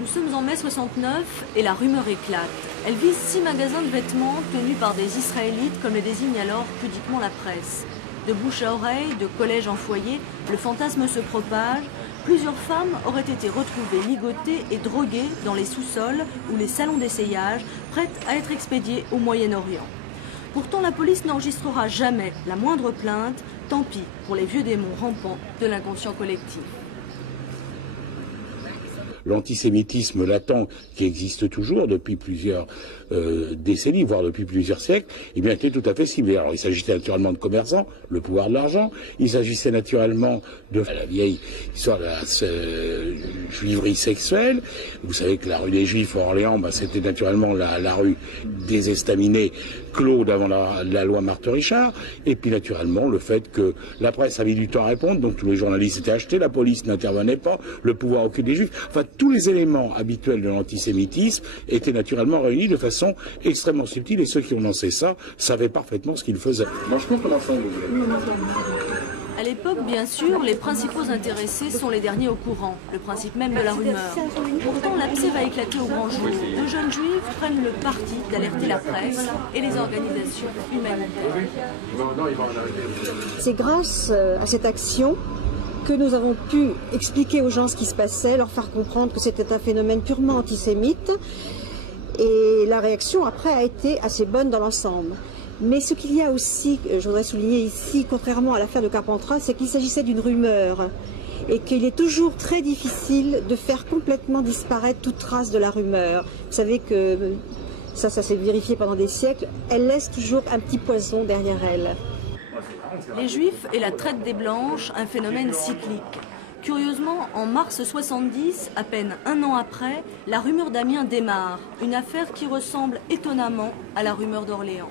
Nous sommes en mai 69 et la rumeur éclate. Elle vise 6 magasins de vêtements tenus par des Israélites, comme le désigne alors pudiquement la presse. De bouche à oreille, de collège en foyer, le fantasme se propage. Plusieurs femmes auraient été retrouvées ligotées et droguées dans les sous-sols ou les salons d'essayage, prêtes à être expédiées au Moyen-Orient. Pourtant, la police n'enregistrera jamais la moindre plainte. Tant pis pour les vieux démons rampants de l'inconscient collectif. L'antisémitisme latent qui existe toujours depuis plusieurs décennies, voire depuis plusieurs siècles, eh bien, était tout à fait ciblé. Alors, il s'agissait naturellement de commerçants, le pouvoir de l'argent. Il s'agissait naturellement de la vieille histoire de la juiverie sexuelle. Vous savez que la rue des Juifs à Orléans, c'était naturellement la rue des estaminets, Claude avant la loi Marthe-Richard. Et puis, naturellement, le fait que la presse avait du temps à répondre, donc tous les journalistes étaient achetés, la police n'intervenait pas, le pouvoir occulte des Juifs. Enfin, tous les éléments habituels de l'antisémitisme étaient naturellement réunis de façon extrêmement subtile, et ceux qui ont lancé ça savaient parfaitement ce qu'ils faisaient. À l'époque, bien sûr, les principaux intéressés sont les derniers au courant, le principe même de la rumeur. Pourtant, l'abcès va éclater au grand jour. De jeunes juifs prennent le parti d'alerter la presse et les organisations humanitaires. C'est grâce à cette action que nous avons pu expliquer aux gens ce qui se passait, leur faire comprendre que c'était un phénomène purement antisémite. Et la réaction après a été assez bonne dans l'ensemble. Mais ce qu'il y a aussi, je voudrais souligner ici, contrairement à l'affaire de Carpentras, c'est qu'il s'agissait d'une rumeur et qu'il est toujours très difficile de faire complètement disparaître toute trace de la rumeur. Vous savez que ça s'est vérifié pendant des siècles, elle laisse toujours un petit poison derrière elle. Les Juifs et la traite des Blanches, un phénomène cyclique. Curieusement, en mars 70, à peine un an après, la rumeur d'Amiens démarre, une affaire qui ressemble étonnamment à la rumeur d'Orléans.